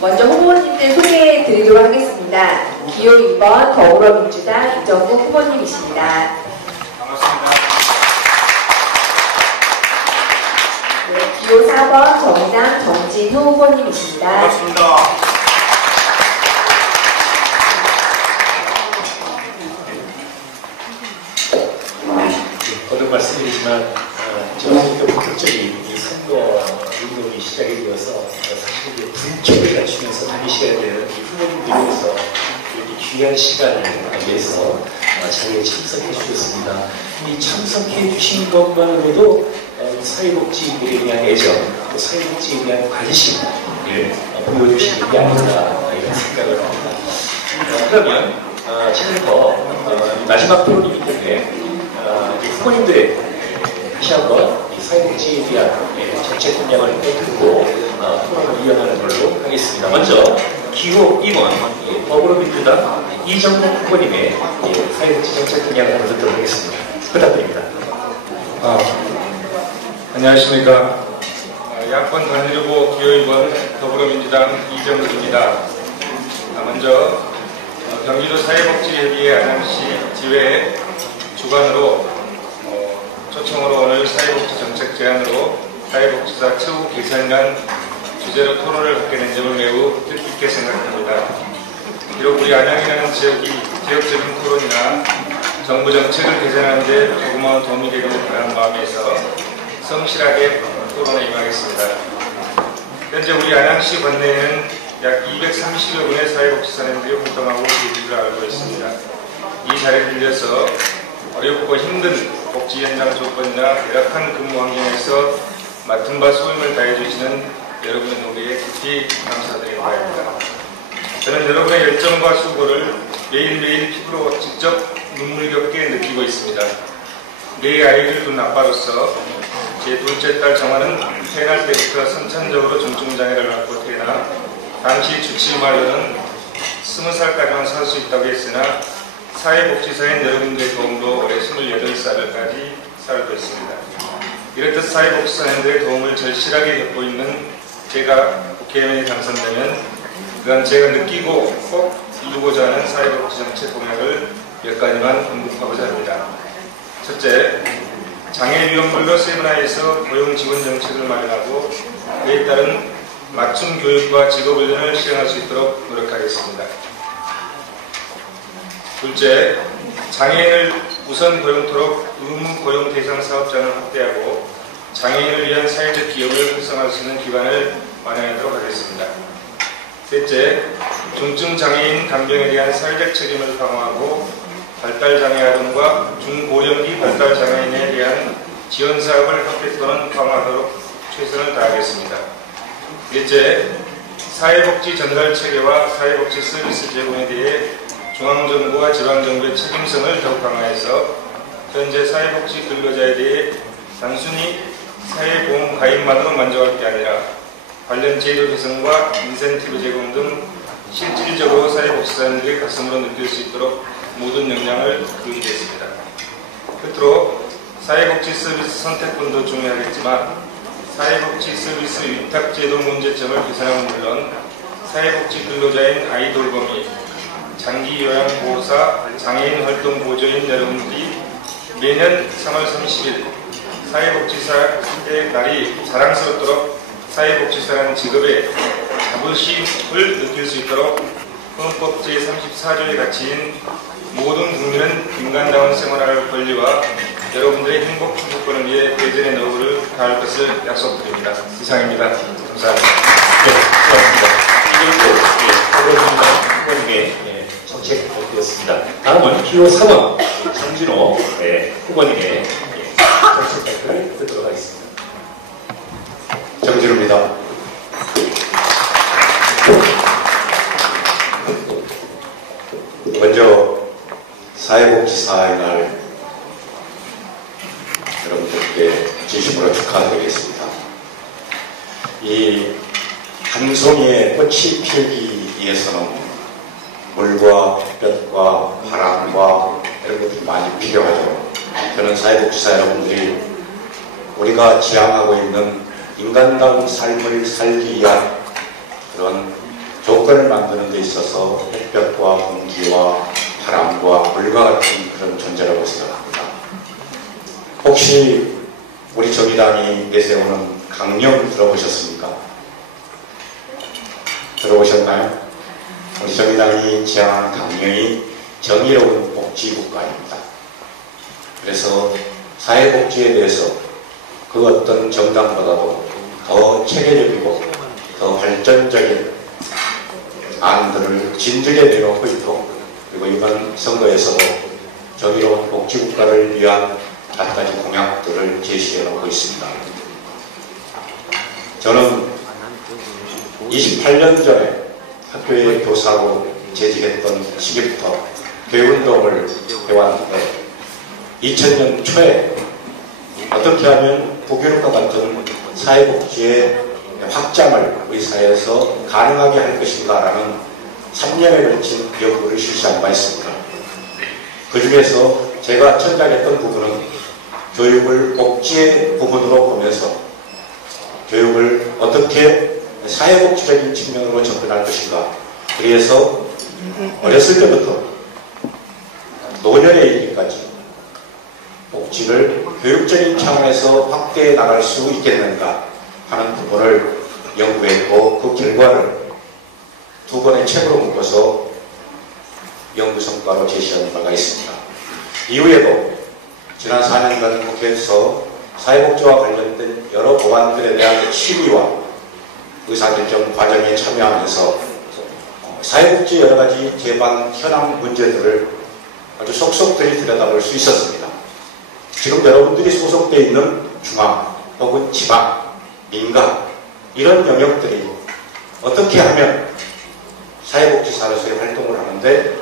먼저 후보님들 소개해 드리도록 하겠습니다. 기호 2번 더불어민주당 이정국 후보님이십니다. 반갑습니다. 네, 기호 4번 정의당 정진우 후보님이십니다. 반갑습니다. 거듭 말씀드리지만 저희가 본격적인 이 선거 운동이 시작이 되어서 사실 이제 분초를 갖추면서 다니셔야 되는 이 후보님들께서 이렇게 귀한 시간을 내서 자리에 참석해 주셨습니다. 이 참석해 주신 것만으로도 사회복지에 대한 애정, 사회복지에 대한 관심을 보여주시는 게 아닌가 이런 생각을 합니다. 그러면 지금부터 마지막 토론이기 때문에 후보님들의 다시 한번 이 사회복지에 대한 정책 공약을 듣고 토론을 이어가는 걸로 하겠습니다. 먼저 기호 2번 더불어민주당 이정국 후보님의 사회복지 정책 공약을 한번 듣도록 하겠습니다. 부탁드립니다. 안녕하십니까. 야권 단일후보 기호 2번 더불어민주당 이정국입니다. 먼저 경기도 사회복지협의회 안양시 지회 주관으로 초청으로 오늘 사회복지 정책 제안으로 사회복지사 처우 개선안 주제로 토론을 갖게 된 점을 매우 뜻깊게 생각합니다. 비록 우리 안양이라는 지역이 지역적인 토론이나 정부 정책을 개선하는 데 조그마한 도움이 되기를 바라는 마음에서 성실하게 토론에 임하겠습니다. 현재 우리 안양시 관내에는 약 230여 분의 사회복지사님들이 활동하고 계시를 알고 있습니다. 이 자리를 빌려서 어렵고 힘든 복지 현장 조건이나 열악한 근무 환경에서 맡은 바 소임을 다해주시는 여러분의 노고에 깊이 감사드리는 바입니다. 저는 여러분의 열정과 수고를 매일매일 피부로 직접 눈물겹게 느끼고 있습니다. 네 아이를 둔 아빠로서 제 둘째 딸 정화는 태어날 때부터 선천적으로 중증장애를 갖고 태어나 당시 주치의말로는 20살까지만 살 수 있다고 했으나 사회복지사인 여러분들의 도움으로 올해 28살까지 살고 있습니다. 이렇듯 사회복지사님들의 도움을 절실하게 겪고 있는 제가 국회의원이 당선되면 그간 제가 느끼고 꼭 이루고자 하는 사회복지 정책 공약을 몇 가지만 언급하고자 합니다. 첫째, 장애 위험별로 세분화해서 고용 지원 정책을 마련하고 그에 따른 맞춤 교육과 직업훈련을 시행할 수 있도록 노력하겠습니다. 둘째, 장애인을 우선 고용토록 의무 고용 대상 사업장을 확대하고 장애인을 위한 사회적 기업을 활성화할 수 있는 기반을 마련하도록 하겠습니다. 셋째, 중증 장애인 간병에 대한 사회적 책임을 강화하고 발달장애 아동과 중고령기 발달장애인에 대한 지원 사업을 확대 또는 강화하도록 최선을 다하겠습니다. 넷째, 사회복지 전달 체계와 사회복지 서비스 제공에 대해 중앙정부와 지방정부의 책임성을 더욱 강화해서 현재 사회복지 근로자에 대해 단순히 사회보험 가입만으로 만족할 게 아니라 관련 제도 개선과 인센티브 제공 등 실질적으로 사회복지사님들의 가슴으로 느낄 수 있도록 모든 역량을 기울이겠습니다. 끝으로 사회복지 서비스 선택권도 중요하겠지만 사회복지 서비스 위탁제도 문제점을 개선하는 물론 사회복지 근로자인 아이 돌봄이 장기 요양보호사, 장애인 활동 보조인 여러분들이 매년 3월 30일 사회복지사의 날이 자랑스럽도록 사회복지사라는 직업의 자부심을 느낄 수 있도록 헌법 제34조의 가치인 모든 국민은 인간다운 생활할 권리와 여러분들의 행복 축복권을 위해 대전의 노고를 다할 것을 약속드립니다. 이상입니다. 감사합니다. 네, 고맙습니다. 후보님의 정책 발표였습니다. 다음은 기호 4번 정진호 후보님의 정책 발표를 듣도록 하겠습니다. 정진호입니다. 먼저 사회복지사의 날 여러분들께 진심으로 축하드리겠습니다. 이 한 송이의 꽃이 피우기 위해서는 물과 햇볕과 바람과 이런 것들이 많이 필요하죠. 저는 사회복지사 여러분들이 우리가 지향하고 있는 인간다운 삶을 살기 위한 그런 여건을 만드는 데 있어서 햇볕과 공기와 바람과 물과 같은 그런 존재라고 생각합니다. 혹시 우리 정의당이 내세우는 강령 들어보셨습니까? 들어보셨나요? 우리 정의당이 지향하는 강령이 정의로운 복지국가입니다. 그래서 사회복지에 대해서 그 어떤 정당보다도 더 체계적이고 더 발전적인 안들을 진즉에 내놓고 있고, 그리고 이번 선거에서도 정의로운 복지국가를 위한 몇 가지 공약들을 제시해 놓고 있습니다. 저는 28년 전에 학교의 교사로 재직했던 시기부터 교육운동을 해왔는데 2000년 초에 어떻게 하면 북유럽과 같은 사회복지의 확장을 우리 사회에서 가능하게 할 것인가 라는 3년에 걸친 연구를 실시한 바 있습니다. 그 중에서 제가 천장했던 부분은 교육을 복지의 부분으로 보면서 교육을 어떻게 사회복지적인 측면으로 접근할 것인가. 그래서 어렸을 때부터 노년에 이르기까지 복지를 교육적인 차원에서 확대해 나갈 수 있겠는가 하는 부분을 연구했고, 그 결과를 2권의 책으로 묶어서 연구 성과로 제시한 바가 있습니다. 이후에도 지난 4년간 국회에서 사회복지와 관련된 여러 법안들에 대한 심의와 의사결정 과정에 참여하면서 사회복지 여러가지 제반 현황 문제들을 아주 속속들이 들여다볼 수 있었습니다. 지금 여러분들이 소속되어 있는 중앙 혹은 지방, 민간 이런 영역들이 어떻게 하면 사회복지사로서의 활동을 하는데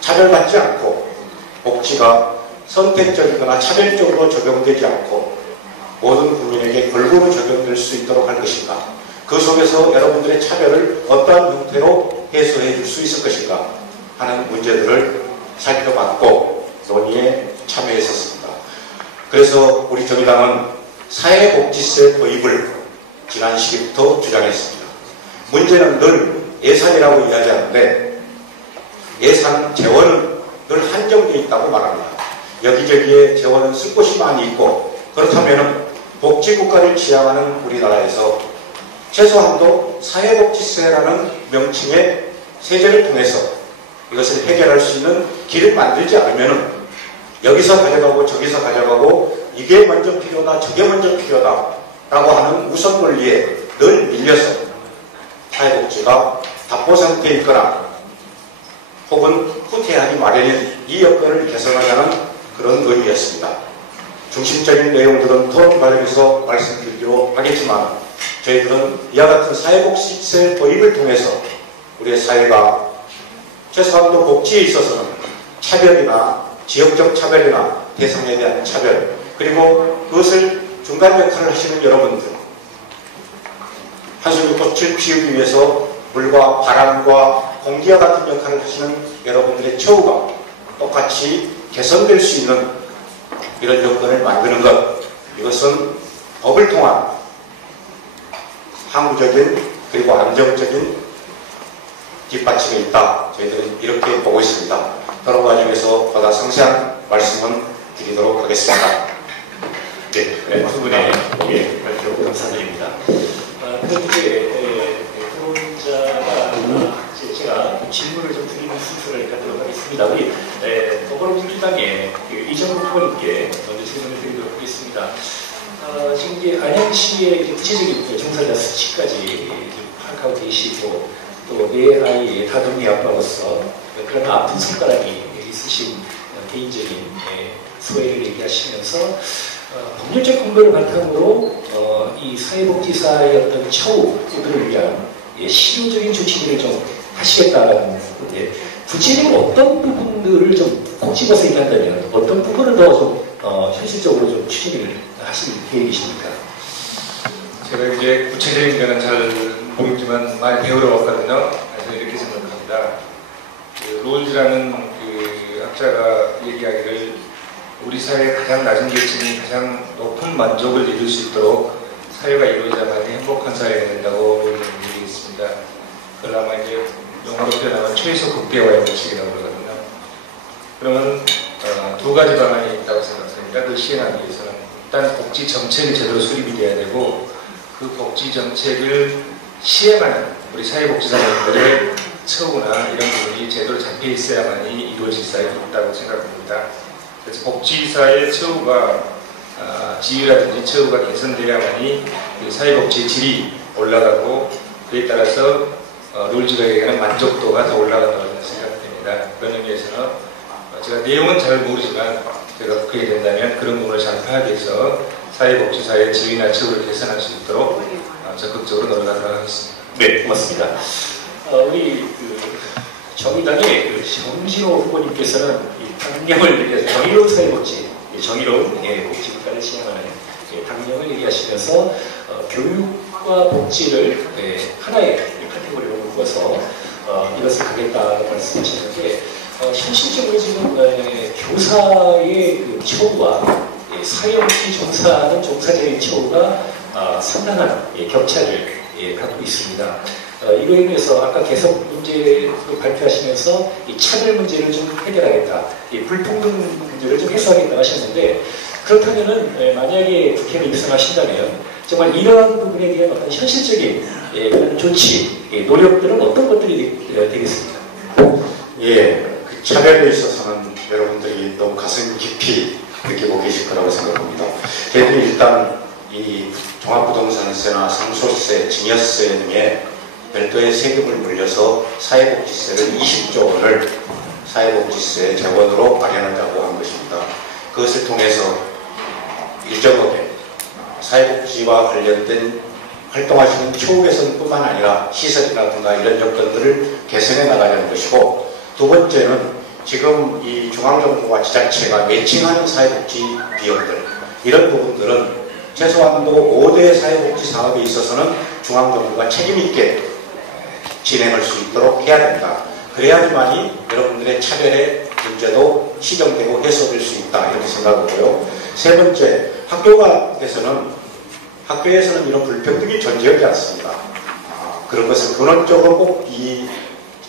차별받지 않고 복지가 선택적이거나 차별적으로 적용되지 않고 모든 국민에게 골고루 적용될 수 있도록 할 것인가, 그 속에서 여러분들의 차별을 어떠한 형태로 해소해 줄 수 있을 것인가 하는 문제들을 살펴봤고 논의에 참여했었습니다. 그래서 우리 정의당은 사회복지세 도입을 지난 시기부터 주장했습니다. 문제는 늘 예산이라고 이야기하는데 예산 재원은 늘 한정되어 있다고 말합니다. 여기저기에 재원은 쓸 곳이 많이 있고, 그렇다면 복지국가를 지향하는 우리나라에서 최소한도 사회복지세라는 명칭의 세제를 통해서 이것을 해결할 수 있는 길을 만들지 않으면 여기서 가져가고 저기서 가져가고 이게 먼저 필요하다 저게 먼저 필요하다 라고 하는 우선 논리에 늘 밀려서 사회복지가 답보 상태에 있거나 혹은 후퇴하기 마련인 이 여건을 개선하자는 그런 의미였습니다. 중심적인 내용들은 토론 과정에서 말씀드리기로 하겠지만 저희들은 이와 같은 사회복지세 도입을 통해서 우리의 사회가 최소한도 복지에 있어서는 차별이나 지역적 차별이나 대상에 대한 차별, 그리고 그것을 중간 역할을 하시는 여러분들, 한송이 꽃을 피우기 위해서 물과 바람과 공기와 같은 역할을 하시는 여러분들의 처우가 똑같이 개선될 수 있는 이런 여건을 만드는 것, 이것은 법을 통한 항구적인 그리고 안정적인 뒷받침이 있다. 저희들은 이렇게 보고 있습니다. 토론 과정에서 보다 상세한 말씀은 드리도록 하겠습니다. 네, 두 분의 발표 감사드립니다. 그런데 토론자가 제가 질문을 좀 드리는 순서를 갖도록 하겠습니다. 우리 더불어민주당의 이정국 후보님께 먼저 질문을 드리도록 하겠습니다. 지금 이제 안양시의 구체적인 종사자 수치까지 파악하고 계시고 또 내 아이의 다둥이 아빠로서 그런 아픈 손가락이 있으신 개인적인 소회를 얘기하시면서 법률적 근거를 바탕으로 이 사회복지사의 어떤 처우들을 위한 실효적인 조치들을 좀 하시겠다라는 부분인데 구체적으로 어떤 부분들을 좀 콕 집어서 얘기한다면 어떤 부분을 더 좀 현실적으로 좀 추진을 하실 계획이십니까? 제가 이제 구체적인 거는 잘 모르지만 많이 배우러 왔거든요. 그래서 이렇게 생각합니다. 롤즈라는 그 학자가 얘기하기를 우리 사회의 가장 낮은 계층이 가장 높은 만족을 이룰 수 있도록 사회가 이루어져야만 행복한 사회가 된다고 얘기했습니다. 그걸 아마 이제 영어로 표현하면 최소 극대화의 원칙이라고 그러거든요. 그러면 두 가지 방안이 있다고 생각합니다. 그걸 시행하기 위해서는 일단 복지 정책이 제대로 수립이 돼야 되고 그 복지 정책을 시행하는 우리 사회복지사님들의 처우나 이런 부분이 제대로 잡혀 있어야만이 이루어질 수 있다고 생각합니다. 그래서 복지사의 처우가 지위라든지 처우가 개선되어야만이 사회복지의 질이 올라가고 그에 따라서 노을지각에게는 만족도가 더 올라간다고 생각됩니다. 그런 의미에서는 제가 내용은 잘 모르지만 제가 국회에 된다면 그런 부분을 잘 파악해서 사회복지사의 지위나 처우를 개선할 수 있도록 적극적으로 노력하도록 하겠습니다. 네, 고맙습니다. 우리 정의당의 정진호 후보님께서는 이 당령을 얘기해서 정의로운 사회복지, 정의로운 복지국가를 지향하는 당령을 얘기하시면서 교육과 복지를 하나의 카테고리로 묶어서 이것을 가겠다고 말씀하시는데 현실적으로 지금 교사의 그 처우와 사회복지 종사하는 종사자의 처우가 상당한 격차를 갖고 있습니다. 이로 인해서 아까 개선 문제를 발표하시면서 이 차별 문제를 좀 해결하겠다, 이 불평등 문제를 좀 해소하겠다 하셨는데 그렇다면은 만약에 국회에 입성하신다면 정말 이러한 부분에 대한 어떤 현실적인 그런 조치, 노력들은 어떤 것들이 되겠습니까? 예, 그 차별에 있어서는 여러분들이 너무 가슴 깊이 느끼고 계실 거라고 생각합니다. 저희들이 일단 이 종합부동산세나 상속세, 증여세 등에 별도의 세금을 물려서 사회복지세를 20조 원을 사회복지세 재원으로 마련하자고 한 것입니다. 그것을 통해서 일정하게 사회복지와 관련된 활동하시는 처우 개선뿐만 아니라 시설이라든가 이런 여건들을 개선해 나가려는 것이고, 두 번째는 지금 이 중앙정부와 지자체가 매칭하는 사회복지 비용들, 이런 부분들은 최소한도 5대 사회복지 사업에 있어서는 중앙정부가 책임있게 진행할 수 있도록 해야 된다. 그래야지만이 여러분들의 차별의 문제도 시정되고 해소될 수 있다, 이렇게 생각하고요. 세 번째, 학교에서는 이런 불평등이 존재하지 않습니다. 그런 것을 근원적으로 꼭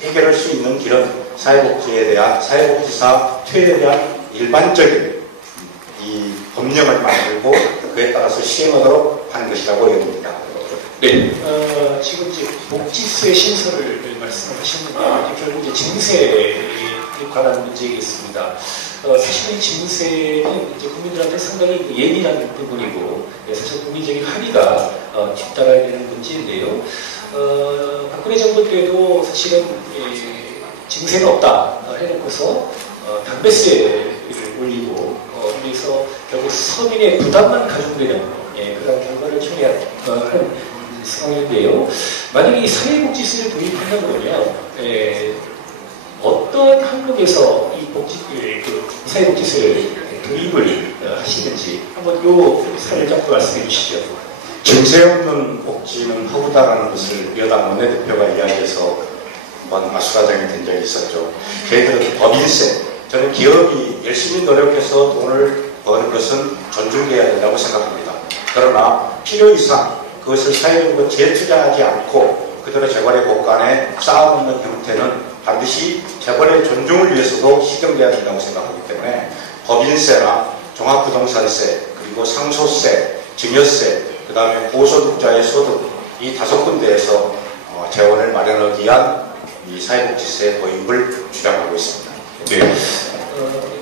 해결할 수 있는 길은 사회복지에 대한, 사회복지사 퇴에 대한 일반적인 이 법령을 만들고 그에 따라서 시행하도록 하는 것이라고 여깁니다. 네, 지금 이제 복지세 신설을 말씀을 하셨는데, 결국 이제 증세에 관한 문제이겠습니다. 사실 이 증세는 이제 국민들한테 상당히 예민한 부분이고, 사실 국민적인 합의가 뒤따라야 되는 문제인데요. 박근혜 정부 때도 사실은 증세가 없다 해놓고서 담배세를 올리고, 그래서 결국 서민의 부담만 가중되는 그런 결과를 초래한 상황인데요. 만약에 이 사회복지세를 도입한다 그러면 어떤 항목에서 이 사회복지세를 도입을 하시는지 한번 요 사례를 잡고 말씀해 주시죠. 증세 없는 복지는 허구다라는 것을 여당 원내대표가 이야기해서 한번 아수라장이 된 적이 있었죠. 저희들은 법인세, 저는 기업이 열심히 노력해서 돈을 버는 것은 존중돼야 된다고 생각합니다. 그러나 필요 이상 그것을 사회적으로 재투자하지 않고 그대로 재벌의 곳간에 쌓아놓는 형태는 반드시 재벌의 존중을 위해서도 시정돼야 된다고 생각하기 때문에 법인세나 종합부동산세, 그리고 상속세, 증여세, 그 다음에 고소득자의 소득, 이 5군데에서 재원을 마련하기 위한 이 사회복지세 도입을 주장하고 있습니다. 네.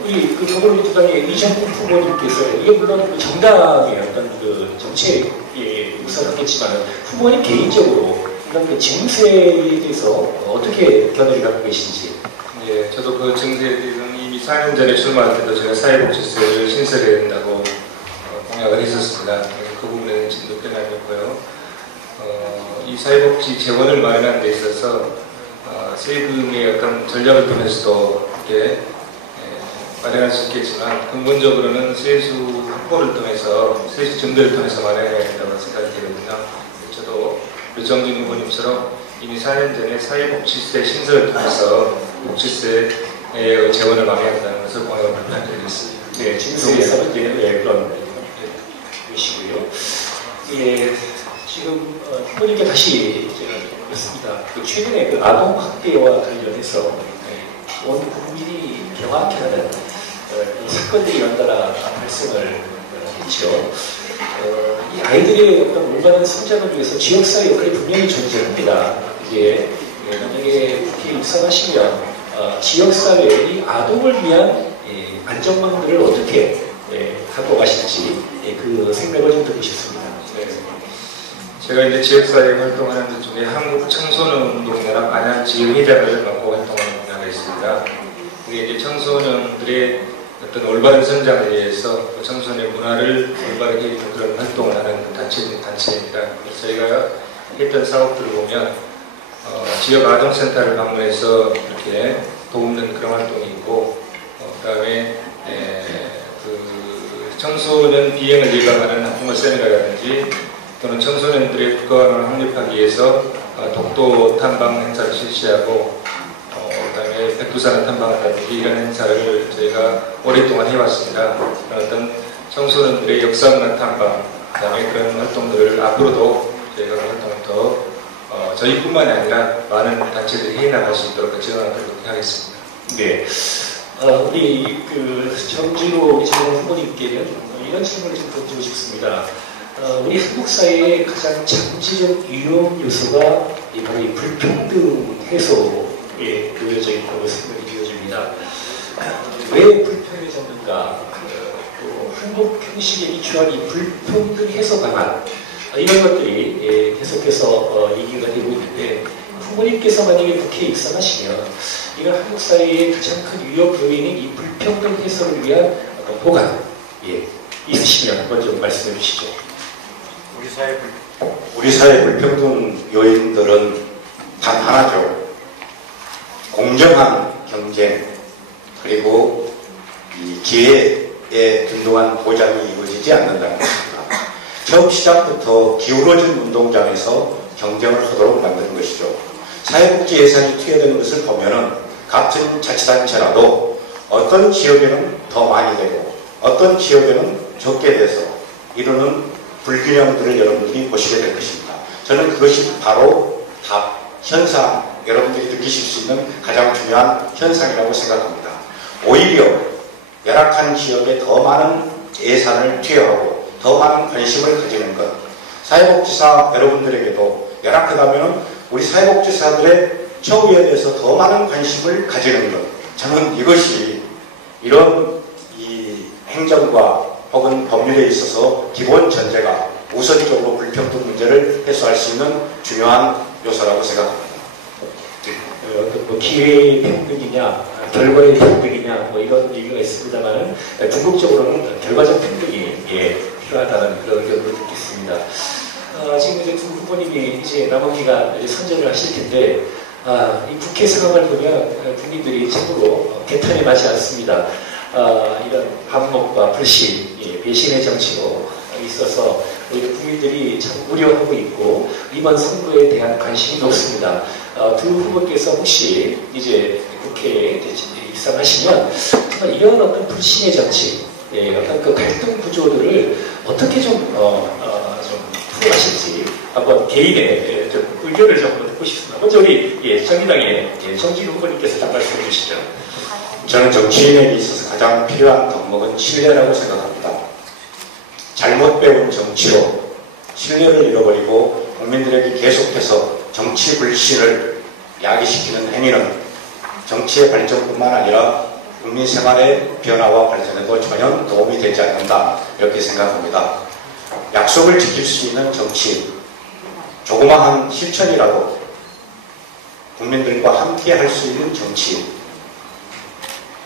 우리 더불어민주당의 이정국 후보님께서, 이게 물론 정당의 어떤 정책에 우선하겠지만 후보님 개인적으로 이런 증세에 대해서 어떻게 견해를 갖고 계신지. 네, 저도 그 증세에 대해서는 이미 4년 전에 출마할 때도 제가 사회복지세를 신설해야 된다고 공약을 했었습니다. 그 부분에는 지금도 변함이 없고요. 이 사회복지 재원을 마련하는 데 있어서 세금의 어떤 전략을 통해서도 이렇게 마련할 수 있겠지만, 근본적으로는 세수 확보를 통해서, 세수 증대를 통해서 마련해야 된다고 생각이 되거든요. 저도 정진 후보님처럼 이미 4년 전에 사회복지세 신설을 통해서 복지세의 재원을 마련한다는 것을 공약을 발표드리겠습니다. 네, 증세에서는 그런 것이고요. 지금 후보님께 다시 제가 묻습니다. 최근에 그 아동 학대와 관련해서 온 국민이 경악해하는 이 사건들이 연달아 발생을 했죠. 이 아이들의 어떤 올바른 성장을 위해서 지역사회 역할이 분명히 존재합니다. 이제 만약에 국회에 입성하시면 지역사회의 이 아동을 위한 안전망들을 어떻게 갖고 가실지 그 생각을 좀 듣고 싶습니다. 네. 제가 이제 지역사회 활동하는 것 중에 한국 청소년운동연합 안양지회장을 맡고 활동하는 분야가 있습니다. 이게 이제 청소년들의 어떤 올바른 성장을 위해서 청소년 문화를 올바르게 이루는 그런 활동을 하는 단체입니다. 그래서 저희가 했던 사업들을 보면 지역 아동센터를 방문해서 이렇게 돕는 그런 활동이 있고, 그다음에 그 청소년 비행을 예방하는 학부모 세미나라든지 또는 청소년들의 국가관을 확립하기 위해서 독도 탐방 행사를 실시하고, 그다음에 백두산을 탐방한다든지 이런 행사를 저희가 오랫동안 해왔습니다. 어떤 청소년들의 역사문화 탐방, 그다음에 그런 활동들을 앞으로도 저희가 그 활동을 더 저희뿐만이 아니라 많은 단체들이 해나갈 수 있도록 지원하도록 하겠습니다. 네. 우리 그 정진호 전 후보님께는 이런 질문을 좀 던지고 싶습니다. 우리 한국 사회의 가장 잠재적 위험 요소가 바로 이 불평등 해소에 놓여져 있다고 생각이 되어집니다. 왜 불평해졌는가? 또 한국 형식에 기초한 이 불평등 해소 방안, 이런 것들이 계속해서 얘기가 되고 있는데, 후보님께서 만약에 국회에 입성하시면 이런 한국 사회의 가장 큰 위협 요인인 이 불평등 해소를 위한 어떤 보관 있으시면 한번 좀 말씀해 주시죠. 우리 사회 불평등 요인들은 단 하나죠. 공정한 경쟁, 그리고 이 기회의 균등한 보장이 이루어지지 않는다는 것입니다. 처음 시작부터 기울어진 운동장에서 경쟁을 하도록 만드는 것이죠. 사회복지 예산이 투여되는 것을 보면은 같은 자치단체라도 어떤 지역에는 더 많이 되고 어떤 지역에는 적게 돼서 이루는 불균형들을 여러분들이 보시게 될 것입니다. 저는 그것이 바로 다 현상, 여러분들이 느끼실 수 있는 가장 중요한 현상이라고 생각합니다. 오히려 열악한 지역에 더 많은 예산을 투여하고 더 많은 관심을 가지는 것, 사회복지사 여러분들에게도 열악하다면 우리 사회복지사들의 처우에 대해서 더 많은 관심을 가지는 것, 저는 이것이 이런 이 행정과 혹은 법률에 있어서 기본 전제가 우선적으로 불평등 문제를 해소할 수 있는 중요한 요소라고 생각합니다. 어떤 뭐 기회의 평등이냐, 결과의 평등이냐, 뭐 이런 얘기가 있습니다만, 궁극적으로는 결과적 평등이 필요하다는 그런 의견을 듣겠습니다. 지금 이제 두 후보님이 이제 남은 기간 선전을 하실 텐데, 이 국회 상황을 보면 국민들이 참으로 개탄에 맞지 않습니다. 이런 반목과 불신, 배신의 정치로 있어서 우리 국민들이 참 우려하고 있고 이번 선거에 대한 관심이 높습니다. 두 후보께서 혹시 이제 국회에 입성하시면 정말 이런 어떤 불신의 정치, 어떤 그 갈등 구조들을 어떻게 좀 풀어가실지 한번 개인의 좀 의견을 좀 듣고 싶습니다. 먼저 우리 정의당의 정진호 후보님께서 좀 말씀해 주시죠. 저는 정치인에게 있어서 가장 필요한 덕목은 신뢰라고 생각합니다. 잘못 배운 정치로 신뢰를 잃어버리고 국민들에게 계속해서 정치 불신을 야기시키는 행위는 정치의 발전뿐만 아니라 국민 생활의 변화와 발전에도 전혀 도움이 되지 않는다, 이렇게 생각합니다. 약속을 지킬 수 있는 정치, 조그마한 실천이라도 국민들과 함께 할 수 있는 정치,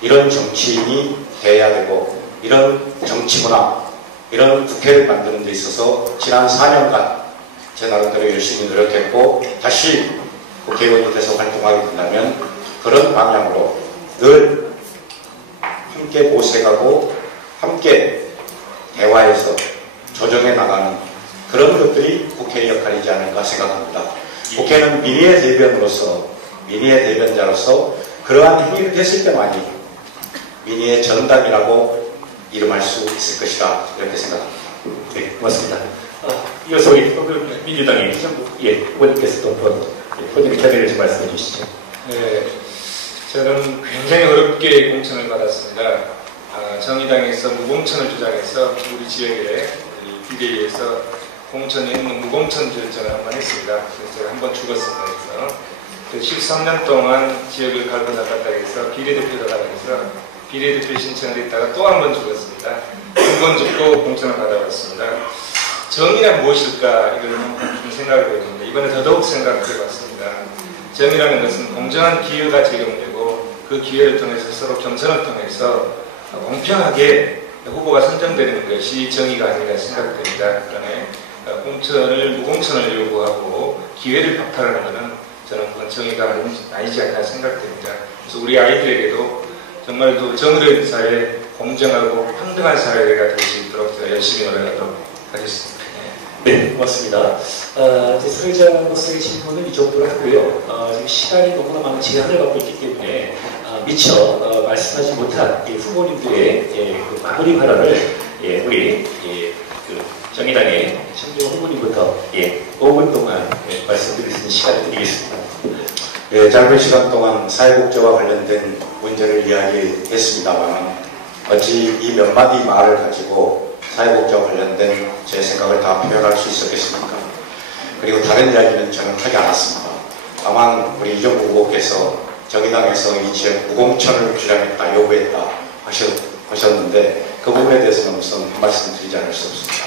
이런 정치인이 돼야 되고, 이런 정치 문화, 이런 국회를 만드는 데 있어서 지난 4년간 제 나름대로 열심히 노력했고, 다시 국회의원이 돼서 활동하게 된다면 그런 방향으로 늘 함께 모색하고 함께 대화해서 조정해 나가는 그런 것들이 국회의 역할이지 않을까 생각합니다. 국회는 민의의 대변으로서, 민의의 대변자로서 그러한 행위를 했을 때만이 민의의 전당이라고 이름할 수 있을 것이다, 이렇게 생각합니다. 네, 고맙습니다. 이어서 우리 민주당의 후보님께서 또 후보님의 견해를 좀 말씀해 주시죠. 네, 저는 굉장히 어렵게 공천을 받았습니다. 정의당에서 무공천을 주장해서 우리 지역의 비대위에서 공천이 있는 무공천 결정을 한번 했습니다. 그래서 제가 한번 죽었습니다. 그래서 13년 동안 지역을 갈고 닦았다 해서 비례대표로 가다 해서 비례대표 신청을 했다가 또 한 번 죽었습니다. 두 번 죽고 공천을 받아봤습니다. 정의란 무엇일까 이걸 좀 생각을 해봤는데 이번에 더더욱 생각을 해봤습니다. 정의라는 것은 공정한 기회가 제공되고 그 기회를 통해서 서로 경선을 통해서 공평하게 후보가 선정되는 것이 정의가 아닌가 생각됩니다. 그러나 공천을 무공천을 요구하고 기회를 박탈하는 것은 저는 그건 정의가 아니지 않나 생각됩니다. 그래서 우리 아이들에게도 정말 또 정의로운 사회, 공정하고 평등한 사회가 될 수 있도록 열심히 노력하도록 하겠습니다. 네, 고맙습니다. 제 사회자로서의 질문은 이 정도로 하고요. 지금 시간이 너무나 많은 제한을 갖고 있기 때문에 미처 말씀하지 못한 후보님들의 그 마무리 발언을 우리 그 정의당의 정재호 후보님부터 5분 동안 말씀드릴 수 있는 시간을 드리겠습니다. 네, 짧은 시간 동안 사회복지와 관련된 문제를 이야기했습니다만 어찌 이 몇 마디 말을 가지고 사회복지와 관련된 제 생각을 다 표현할 수 있었겠습니까? 그리고 다른 이야기는 저는 하지 않았습니다. 다만 우리 이정부 후보께서 정의당에서 이 지역 무공천을 주장했다, 요구했다 하셨는데 그 부분에 대해서는 우선 한 말씀 드리지 않을 수 없습니다.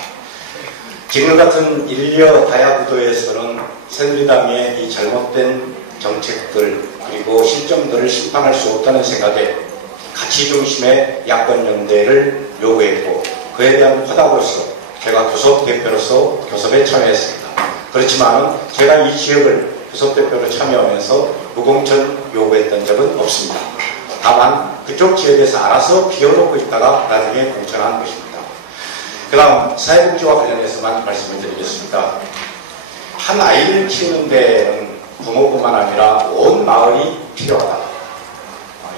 지금 같은 인려 다야 구도에서는 새누리당의 이 잘못된 정책들 그리고 실정들을 심판할 수 없다는 생각에 가치 중심의 야권 연대를 요구했고 그에 대한 화답으로서 제가 교섭 대표로서 교섭에 참여했습니다. 그렇지만 제가 이 지역을 교섭 대표로 참여하면서 무공천 요구했던 적은 없습니다. 다만 그쪽 지역에서 알아서 비워놓고 있다가 나중에 공천한 것입니다. 그 다음 사회복지와 관련해서만 말씀을 드리겠습니다. 한 아이를 키우는 데는 부모뿐만 아니라 온 마을이 필요하다.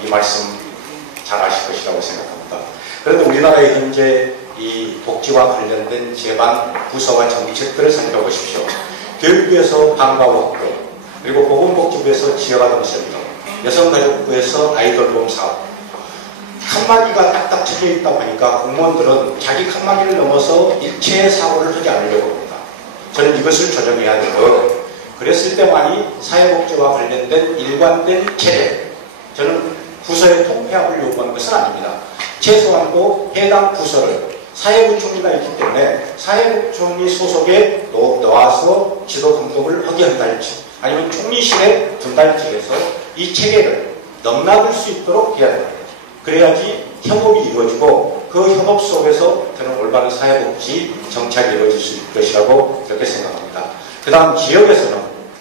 이 말씀 잘 아실 것이라고 생각합니다. 그런데 우리나라의 현재 이 복지와 관련된 제반 부서와 정책들을 살펴보십시오. 교육부에서 방과후 학교, 그리고 보건복지부에서 지역아동센터, 여성가족부에서 아이돌봄 사업. 칸막이가 딱딱 적혀있다 보니까 공무원들은 자기 칸막이를 넘어서 일체의 사고를 하지 않으려고 합니다. 저는 이것을 조정해야 되고 그랬을 때만이 사회복지와 관련된 일관된 체계, 저는 부서의 통폐합을 요구하는 것은 아닙니다. 최소한 또 해당 부서를 사회부총리가 있기 때문에 사회부총리 소속에 넣어서 지도 감독을 하게 한달지 아니면 총리실에 둔달지 해서 이 체계를 넘나들 수 있도록 해야 됩니다. 그래야지 협업이 이루어지고 그 협업 속에서 저는 올바른 사회복지 정착이 이루어질 수 있을 것이라고 그렇게 생각합니다. 그 다음 지역에서는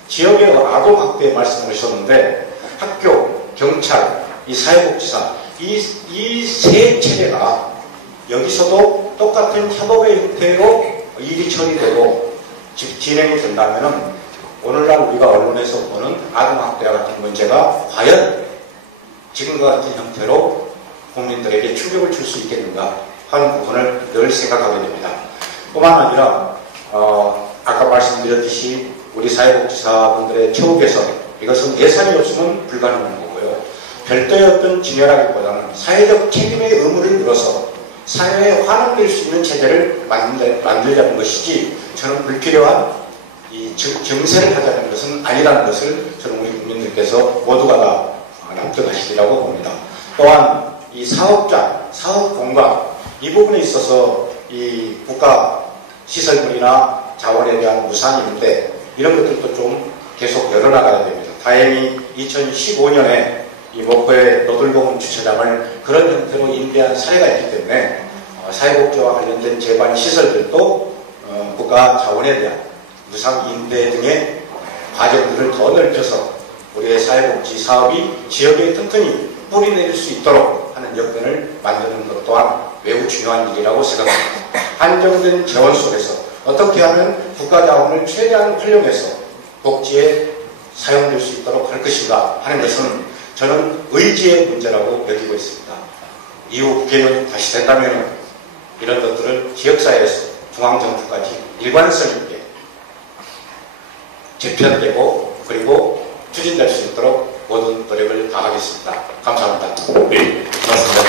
지역의 아동학대 말씀을 하셨는데 학교, 경찰, 이 사회복지사 이 세 체계가 여기서도 똑같은 협업의 형태로 일이 처리되고 진행이 된다면 오늘날 우리가 언론에서 보는 아동학대와 같은 문제가 과연 지금과 같은 형태로 국민들에게 충격을 줄 수 있겠는가 하는 부분을 늘 생각하게 됩니다. 뿐만 아니라 아까 말씀드렸듯이 우리 사회복지사분들의 처우 개선, 이것은 예산이 없으면 불가능한 거고요. 별도의 어떤 진열하기보다는 사회적 책임의 의무를 물어서 사회에 환원될 수 있는 체제를 만들자는 것이지 저는 불필요한 이 증세를 하자는 것은 아니라는 것을 저는 우리 국민들께서 모두가 다 납득하시리라고 봅니다. 또한 이 사업장, 사업 공간 이 부분에 있어서 이 국가 시설물이나 자원에 대한 무상이 있는데 이런 것들도 좀 계속 열어나가야 됩니다. 다행히 2015년에 이 목포의 노들공원 주차장을 그런 형태로 임대한 사례가 있기 때문에 사회복지와 관련된 제반 시설들도 국가 자원에 대한 무상 임대 등의 과정들을 더 넓혀서 우리의 사회복지 사업이 지역에 튼튼히 뿌리내릴 수 있도록 하는 여건을 만드는 것 또한 매우 중요한 일이라고 생각합니다. 한정된 재원 속에서 어떻게 하면 국가 자원을 최대한 활용해서 복지에 사용될 수 있도록 할 것인가 하는 것은 저는 의지의 문제라고 여기고 있습니다. 이후 국회의원 다시 된다면 이런 것들을 지역사회에서 중앙정부까지 일관성 있게 재편되고 그리고 추진될 수 있도록 모든 노력을 다하겠습니다. 감사합니다. 네, 고맙습니다.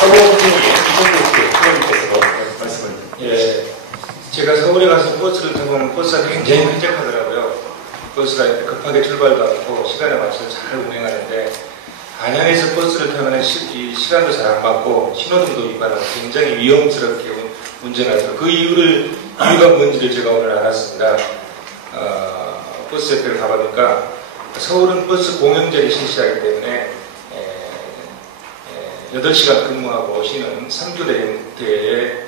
서울시장님 이정도 후보님께서도 말씀을. 예, 제가 서울에 가서 버스를 타보면 버스가 굉장히 쾌적하더라고요. 버스가 이렇게 급하게 출발도 하고 시간에 맞춰서 잘 운행하는데 안양에서 버스를 타면 이 시간도 잘 안 맞고 신호등도 위반하고 굉장히 위험스럽게 운전하죠. 그 이유가 뭔지를 제가 오늘 알았습니다. 버스 옆에를 가보니까 서울은 버스 공영제를 실시하기 때문에 8시간 근무하고 쉬는 3교대에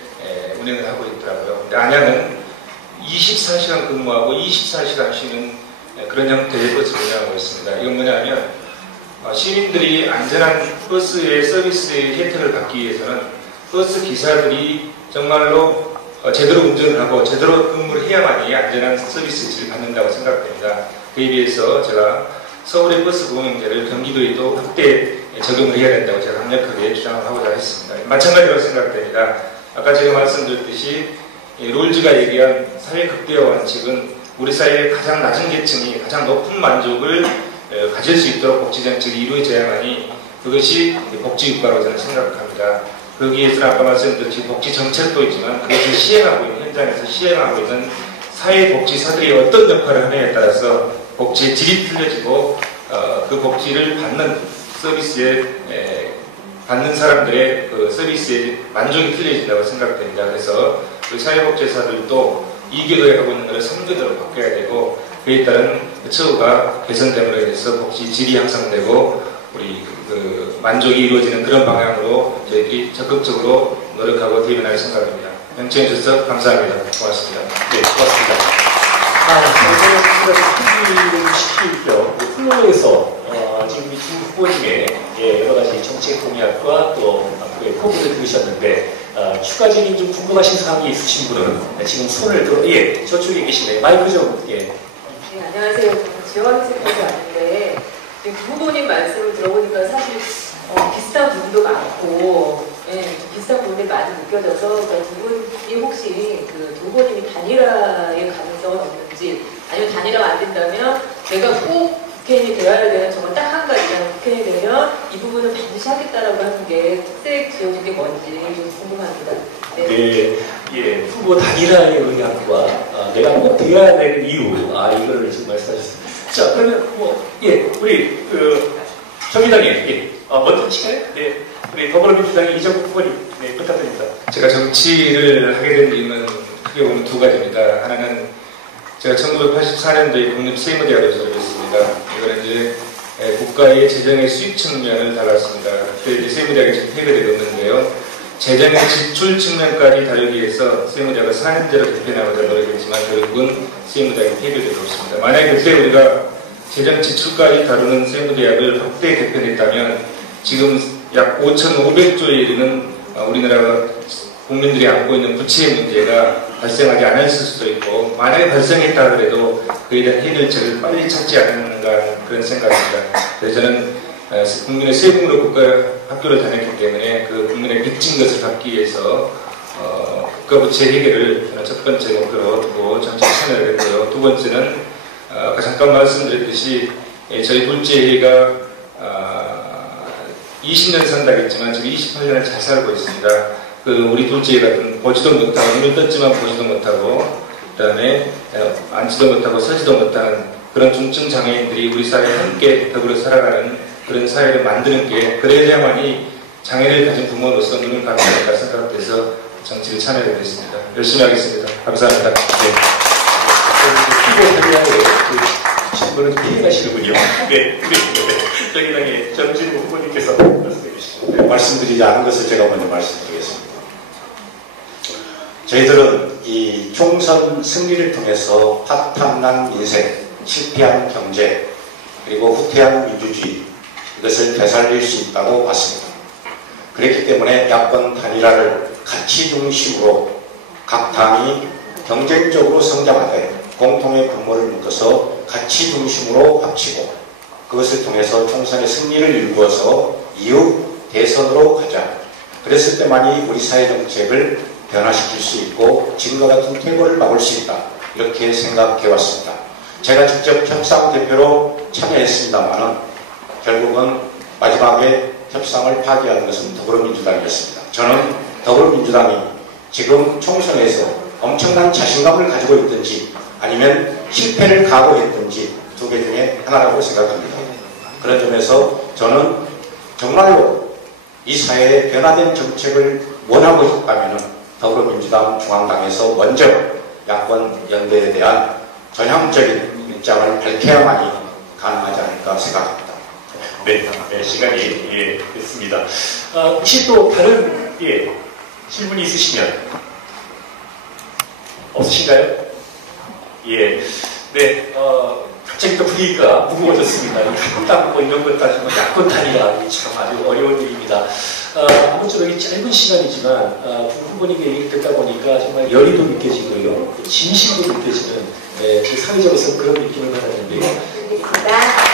운행을 하고 있더라고요. 근데 안양은 24시간 근무하고 24시간 쉬는 그런 형태의 버스를 운영하고 있습니다. 이건 뭐냐면 시민들이 안전한 버스의 서비스의 혜택을 받기 위해서는 버스 기사들이 정말로 제대로 운전을 하고 제대로 근무를 해야만이 안전한 서비스를 받는다고 생각됩니다. 그에 비해서 제가 서울의 버스 공영제를 경기도에도 확대 적용을 해야 된다고 제가 강력하게 주장을 하고자 했습니다. 마찬가지로 생각됩니다. 아까 제가 말씀드렸듯이 롤즈가 얘기한 사회 극대화 원칙은 우리 사회의 가장 낮은 계층이 가장 높은 만족을 가질 수 있도록 복지정책이 이루어져야만이 그것이 복지국가로 저는 생각합니다. 거기에 위해서는 아까 말씀드렸듯이 복지정책도 있지만 그것을 시행하고 있는 현장에서 시행하고 있는 사회복지사들이 어떤 역할을 하느냐에 따라서 복지의 질이 틀려지고 그 복지를 받는 서비스에 받는 사람들의 그 서비스의 만족이 틀려진다고 생각됩니다. 그래서 그 사회복지사들도 2교도에 하고 있는 것을 3교도로 바꿔야 되고 그에 따른 처우가 개선됨으로 인해서 복지 질이 향상되고 우리 그 만족이 이루어지는 그런 방향으로 저희들이 적극적으로 노력하고 대변할 생각입니다. 영청해 주셔서 감사합니다. 고맙습니다. 네, 고맙습니다. 저는 시킬 겸 플로에서 지금 이 두 후보님의 여러 가지 정책 공약과 또 앞으로의 포부를 들으셨는데 추가적인 좀 궁금하신 사항이 있으신 분은 지금 손을 들어 저쪽에 계시네요. 마이크 좀 네, 안녕하세요. 저는 지원센터에서 왔는데 지금 후보님 말씀을 들어보니까 사실 비슷한 부분도 많고 비슷한 부분이 많이 느껴져서 그러니까 두 분이 혹시 두 후보님이 단일화의 가능성은 없는지 아니면 단일화가 안 된다면 내가 꼭 국회의원이 되어야 되는 정말 딱 한 가지라는 국회의원이 되면 이 부분을 반드시 하겠다라고 하는 게 특색 지어진 게 뭔지 좀 궁금합니다. 네, 후보 단일화의 의향과 내가 꼭 되어야 되는 이유, 이거를 지금 말씀하셨습니다. 자, 그러면 우리 정의당의 먼저 치가요? 네, 우리 더불어민주당의 이정국 후보님, 부탁드립니다. 제가 정치를 하게 된 이유는 크게 보면 두 가지입니다. 하나는 제가 1984년도에 국립세무대학을 졸업했습니다. 이거는 이제 국가의 재정의 수입 측면을 다뤘습니다. 그때 이제 세무대학이 지금 폐교되었는데요. 재정의 지출 측면까지 다루기 위해서 세무대학을 4년제로 개편하고자 노력했지만 결국은 세무대학이 폐교되었습니다. 만약에 그때 우리가 재정 지출까지 다루는 세무대학을 확대 개편했다면 지금 약 5,500조에 이르는 우리나라가 국민들이 안고 있는 부채의 문제가 발생하지 않았을 수도 있고 만약에 발생했다 하더라도 그에 대한 해결책을 빨리 찾지 않았는가 하는 그런 생각입니다. 그래서 저는 국민의 세금으로 국가 학교를 다녔기 때문에 그 국민의 빚진 것을 갚기 위해서 국가 부채 해결을 저는 첫 번째 목표로 두고 정책 참여를 했고요. 두 번째는 아까 잠깐 말씀드렸듯이 저희 둘째가 20년 산다고 했지만 지금 28년을 잘 살고 있습니다. 우리 둘째 같은 보지도 못하고 눈을 떴지만 보지도 못하고 그다음에 앉지도 못하고 서지도 못하는 그런 중증 장애인들이 우리 사회에 함께 더불어 살아가는 그런 사회를 만드는 게 그래야만이 장애를 가진 부모로서 눈을 감게 된다 생각돼서 정치를 참여하게 됐습니다. 열심히 하겠습니다. 감사합니다. 후보 단일화의 신분은 피해가시는군요. 네, 정의당의 전진우 후보님께서 말씀해 주시죠. 말씀드리지 않은 것을 제가 먼저 말씀드리겠습니다. 저희들은 이 총선 승리를 통해서 파탄난 민생, 실패한 경제, 그리고 후퇴한 민주주의 이것을 되살릴 수 있다고 봤습니다. 그렇기 때문에 야권 단일화를 가치 중심으로 각 당이 경쟁적으로 성장하되 공통의 분모를 묶어서 가치 중심으로 합치고 그것을 통해서 총선의 승리를 이루어서 이후 대선으로 가자. 그랬을 때만이 우리 사회 정책을 변화시킬 수 있고 지금과 같은 퇴보를 막을 수 있다. 이렇게 생각해 왔습니다. 제가 직접 협상 대표로 참여했습니다만은 결국은 마지막에 협상을 파기한 것은 더불어민주당이었습니다. 저는 더불어민주당이 지금 총선에서 엄청난 자신감을 가지고 있든지 아니면 실패를 각오했든지 두 개 중에 하나라고 생각합니다. 그런 점에서 저는 정말로 이 사회의 변화된 정책을 원하고 있다면 더불어민주당 중앙당에서 먼저 야권 연대에 대한 전향적인 입장을 밝혀야만이 가능하지 않을까 생각합니다. 네, 시간이 됐습니다. 혹시 또 다른 질문이 있으시면 없으신가요? 갑자기 또 분위기가 무거워졌습니다. 야권 뭐 이런 것 따지면 야권 단위가 참 아주 어려운 일입니다. 아무쪼록 이 짧은 시간이지만 후보님의 얘기를 듣다 보니까 정말 열의도 느껴지고요, 진심도 느껴지는 사회적으로서 그런 느낌을 받았는데요. 알겠습니다.